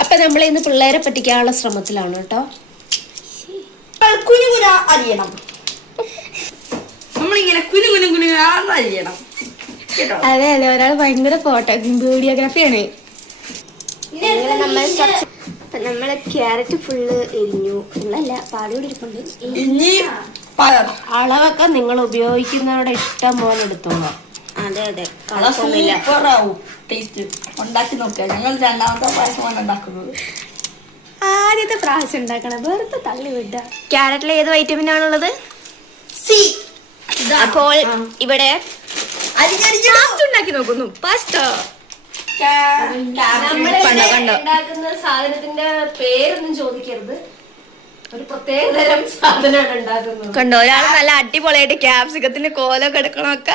അപ്പൊ നമ്മൾ ഇന്ന് പിള്ളേരെ പറ്റിക്കാനുള്ള ശ്രമത്തിലാണ് കേട്ടോ. കുനുകുന അരിയണം. നമ്മളിങ്ങനെ കുനുകുന അരിയണം. അതെ അതെ. ഒരാൾ ഭയങ്കര ഫോട്ടോ വീഡിയോഗ്രാഫിയാണ്. നമ്മളെ ക്യാരറ്റ് ഫുള്ള് എരിഞ്ഞു. ഫുള്ളല്ല പാടുകൂടി ഇരിപ്പുണ്ട് ഇനി പയർ അളവൊക്കെ നിങ്ങൾ ഉപയോഗിക്കുന്നവരുടെ ഇഷ്ടം പോലെ എടുത്തോളാം. അതെ അതെ. കുഴപ്പമൊന്നുമില്ല. സൂപ്പറാവും. ടേസ്റ്റ് ഉണ്ടാക്കി നോക്കുക ഞങ്ങൾ രണ്ടാമത്തെ ഉണ്ടാക്കുന്നത്. ആദ്യത്തെ പ്രാവശ്യം ഉണ്ടാക്കണം. വെറുതെ തള്ളി വിട്ട. ക്യാരറ്റിൽ ഏത് വൈറ്റമിൻ ആണുള്ളത്? സി അപ്പോൾ ഇവിടെ ഉണ്ടാക്കി നോക്കുന്നു. കണ്ടോ ഉണ്ടാക്കുന്ന സാധനത്തിന്റെ പേരൊന്നും ചോദിക്കരുത്. കണ്ടോ? ഒരാൾ നല്ല അടിപൊളിയായിട്ട് ക്യാപ്സിക്കത്തിന് കോലൊക്കെ എടുക്കണമൊക്കെ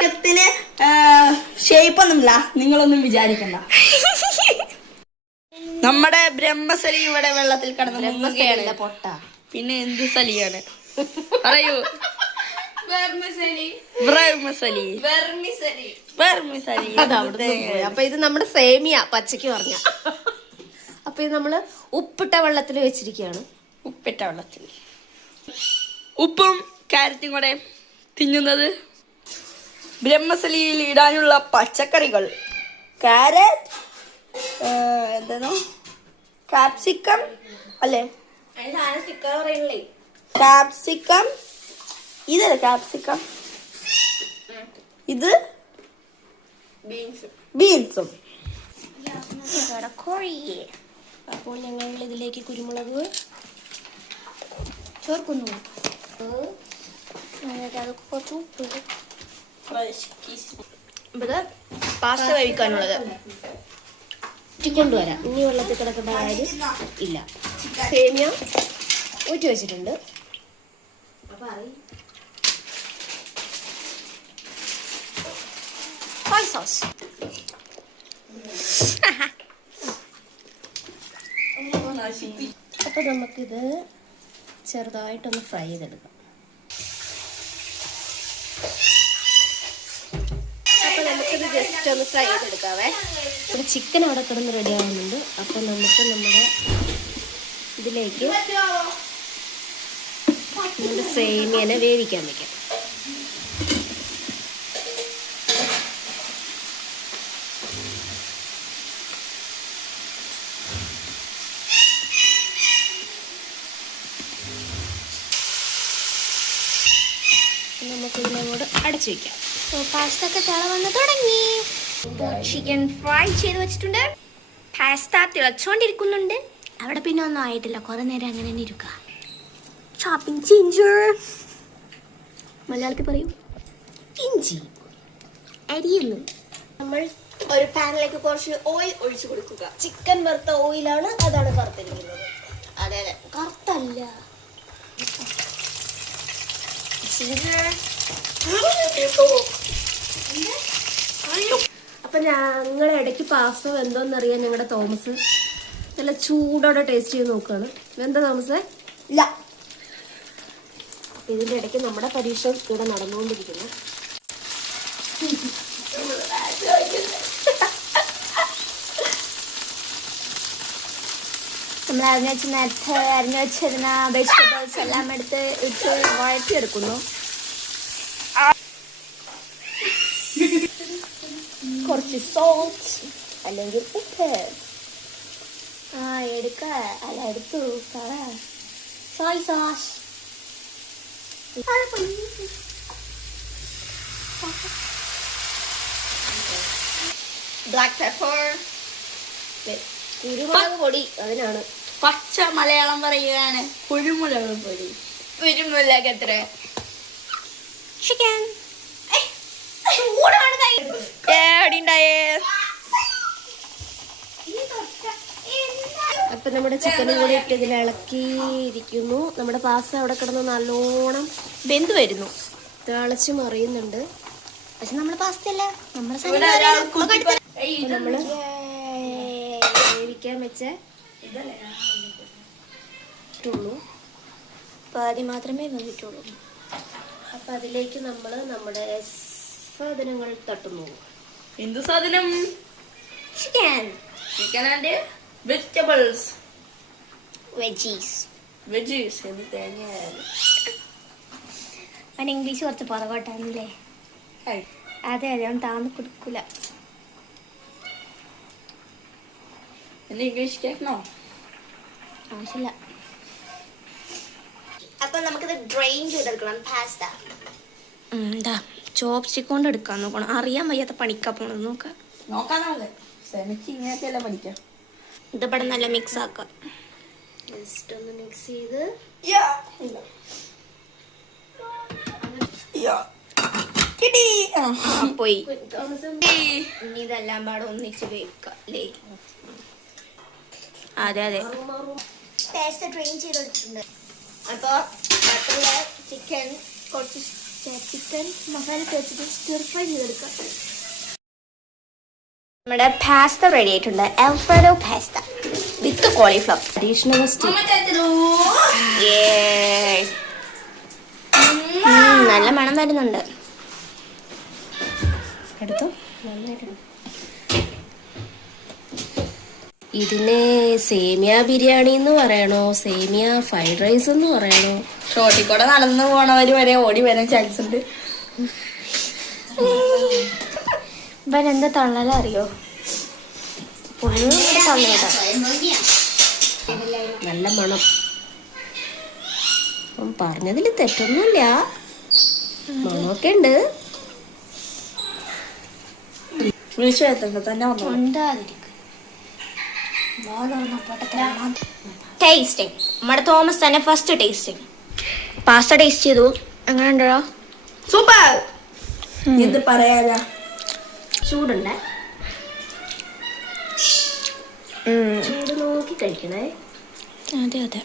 ഷേപ്പ് ഒന്നുമില്ല. നിങ്ങളൊന്നും വിചാരിക്കണ്ട. നമ്മുടെ ബ്രഹ്മസലി ഇവിടെ വെള്ളത്തിൽ കിടന്ന് മുങ്ങുകയാണ് പൊട്ട. പിന്നെ എന്ത് സലിയാണ്? പറയൂ. അപ്പൊ ഇത് നമ്മുടെ സേമിയ പച്ചക്ക് പറഞ്ഞ. അപ്പൊ ഇത് നമ്മൾ ഉപ്പിട്ട വെള്ളത്തിൽ വെച്ചിരിക്കുകയാണ്. ഉപ്പിട്ട വെള്ളത്തിൽ. ഉപ്പും ക്യാരറ്റും കൂടെ തിന്നുന്നത്. ബ്രഹ്മസലിയിൽ ഇടാനുള്ള പച്ചക്കറികൾ. കാരറ്റ് എന്തെന്നോ കാപ്സിക്കം അല്ലേ? കാപ്സിക്കം ഇതല്ലേ കാപ്സിക്കം ഇത് ബീൻസും. അപ്പോൾ ഞങ്ങൾ ഇതിലേക്ക് കുരുമുളക് ചേർക്കുന്നു ഇത് പാസ്ത വേവിക്കാനുള്ളത് കൊണ്ടുവരാം ഇനി വെള്ളത്തിൽ കിടക്കേണ്ട കാര്യം ഇല്ല സേമിയ ഊറ്റി വെച്ചിട്ടുണ്ട് സോസ് അപ്പൊ നമുക്കിത് ചെറുതായിട്ടൊന്ന് ഫ്രൈ ചെയ്തെടുക്കാം. അപ്പോൾ നമുക്കിത് ജസ്റ്റ് ഒന്ന് ഫ്രൈ ചെയ്തെടുക്കാവേ. ഒരു ചിക്കൻ അവിടെ കിടന്ന് റെഡി ആവുന്നുണ്ട്. അപ്പൊ നമുക്ക് നമ്മുടെ ഇതിലേക്ക് നമ്മുടെ സേമിയനെ വേവിക്കാൻ വെക്കാം. അടച്ചു വെക്കാം. പാസ്ത ഒക്കെ തിള വന്ന് തുടങ്ങി. ചിക്കൻ ഫ്രൈ ചെയ്ത് വെച്ചിട്ടുണ്ട്. പാസ്ത തിളച്ചോണ്ടിരിക്കുന്നുണ്ട്. അവിടെ പിന്നെ ഒന്നും ആയിട്ടില്ല. കുറെ നേരം അങ്ങനെ തന്നെ ഇരിക്കുക. ഷോപ്പിംഗ് ജിഞ്ചർ മലയാളത്തിൽ പറയൂ. ഇഞ്ചി. അരിയുന്നു. നമ്മൾ ഒരു പാനിലേക്ക് കുറച്ച് ഓയിൽ ഒഴിച്ചു കൊടുക്കുക. ചിക്കൻ വറുത്ത ഓയിലാണ് അതാണ് വറുത്തിരിക്കുന്നത്. അതെ അതെ. കറുത്തല്ല. അപ്പൊ ഞങ്ങളുടെ ഇടയ്ക്ക് പാസ്ത അറിയാൻ ഞങ്ങളുടെ തോമസ് നല്ല ചൂടോടെ ടേസ്റ്റ് ചെയ്ത് നോക്കുകയാണ് വെന്ത തോമസ്? ഇല്ല. ഇതിന്റെ ഇടയ്ക്ക് നമ്മുടെ പരീക്ഷ ഇവിടെ നടന്നുകൊണ്ടിരിക്കുന്നു. നമ്മൾ അരിഞ്ഞു വെച്ച് നേരത്തെ അരിഞ്ഞു വെച്ചിരുന്ന വെജിറ്റബിൾസ് എല്ലാം എടുത്ത് ഇട്ട് വഴറ്റിയെടുക്കുന്നു. കുറച്ച് സോൾട്ട് അല്ലെങ്കിൽ ഉപ്പ്. ആ എടുക്ക. അല്ല എടുത്തു. പറ. സോയ് സോസ് ബ്ലാക്ക് പെപ്പർ കുരുമുളക് പൊടി അതിനാണ്. പച്ച മലയാളം പറയുകയാണ്. കുരുമുളക് പൊടി. കുരുമുളക് എത്ര? ചിക്കൻ. അപ്പൊ നമ്മുടെ ചിക്കൻ കൂടി ഇട്ട് ഇതിൽ ഇളക്കിയിരിക്കുന്നു. നമ്മുടെ പാസ്ത അവിടെ കിടന്ന് നല്ലോണം വെന്ത് വരുന്നു. തിളച്ച് മറിയുന്നുണ്ട്. പക്ഷെ നമ്മുടെ പാസ്ത അല്ല നമ്മുടെ നമ്മൾ വേവിക്കാൻ വെച്ച ഇട്ടുള്ളൂ. പാതി മാത്രമേ വന്നിട്ടുള്ളൂ. അപ്പൊ അതിലേക്ക് നമ്മൾ നമ്മുടെ സാധനങ്ങൾ തട്ടുന്നു. എന്ത് സാധനം? Chicken. Chicken and vegetables. Veggies. Veggies എന്ത് തേങ്ങയായാലും. അവൻ ഇംഗ്ലീഷ് കുറച്ച് പുറകോട്ടാണല്ലേ അതെ അതെ അവൻ താന്ന് കൊടുക്കൂല. എന്നെ ഇംഗ്ലീഷ് കേൾക്കണോ ആവശ്യമില്ല. അപ്പൊ നമുക്കിത് ഡ്രെയിൻ ചെയ്തെടുക്കണം പാസ്ത എന്താ ചോപ്പ് സ്റ്റിക്ക് കൊണ്ട് എടുക്കാൻ നോക്കണം. അറിയാൻ വയ്യാത്ത പണിക്കാ പോണത് നോക്ക. നോക്കാം നമുക്ക്. ശ്രമിച്ച് ഇങ്ങനത്തെ എല്ലാം ഇത് ഇവിടെ നല്ല മിക്സ് ആക്കാം. ജസ്റ്റ് ഒന്ന് മിക്സ് ചെയ്ത്. പോയി. ഇനി ഇതെല്ലാം പാടെ ഒന്നിച്ച് വേവിക്കാം അല്ലേ അതെ അതെ. പേസ്റ്റ് ഡ്രെയിൻ ചെയ്തെടുത്തിട്ടുണ്ട്. അപ്പോൾ ബട്ടറിൽ ചിക്കൻ കുറച്ച് ചിക്കൻ മസാല തേച്ചിട്ട് സ്റ്റിർ ഫ്രൈ ചെയ്തെടുക്കാം. നമ്മുടെ പാസ്ത റെഡി ആയിട്ടുണ്ട്. Alfredo pasta with cauliflower additional നല്ല മണം വരുന്നുണ്ട്. എടുത്തു? നന്നായിട്ടുണ്ട്. ഇതിനെ സേമിയ ബിരിയാണി എന്ന് പറയണോ? സേമിയ ഫ്രൈഡ് റൈസ് എന്ന് പറയണോ? റോട്ടിൽ കൂടെ നടന്നു പോണവര് വരെ ഓടി വരാൻ ചാൻസ് ഉണ്ട്. ഇവൻ എന്താ തള്ളലറിയോ ഫുള്ള് തള്ളേട്ടാ നല്ല മണം. പറഞ്ഞതിൽ തെറ്റൊന്നുമില്ല. മണമൊക്കെ ഉണ്ട്. വിളിച്ചു വരുത്തുണ്ട് തന്നെ വന്നു ഉണ്ടാതിരിക്കും ടേസ്റ്റിംഗ് നമ്മുടെ തോമസ് തന്നെ ഫസ്റ്റ് ടേസ്റ്റിംഗ് പാസ്ത ടേസ്റ്റ് ചെയ്തു. എങ്ങനെ ഉണ്ടോ സൂപ്പർ എന്ത് പറയാനാ? ചൂടുണ്ട്. ചൂട് നോക്കി കഴിക്കണേ. അതെ അതെ.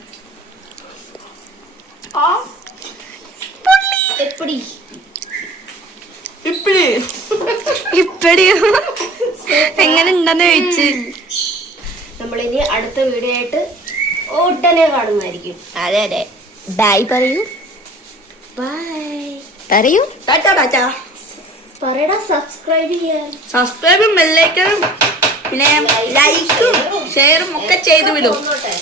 എപ്പടി? ഇപ്പിടി. ഇപ്പടി. എങ്ങനെ ഉണ്ടെന്ന് ചോദിച്ച്. അടുത്ത വീഡിയോ ആയിട്ട് ഉടനെ കാണുന്നതായിരിക്കും അതെ അതെ. ബൈ പറയൂ. ബൈ പറയൂ. ടാറ്റാ ടാറ്റാ പറയടാ സബ്സ്ക്രൈബ് ചെയ്യാൻ. സബ്സ്ക്രൈബും ബെല്ലൈക്കനും പിന്നെ ലൈക്കും ഷെയറും ഒക്കെ ചെയ്തു വിടും. അതെ.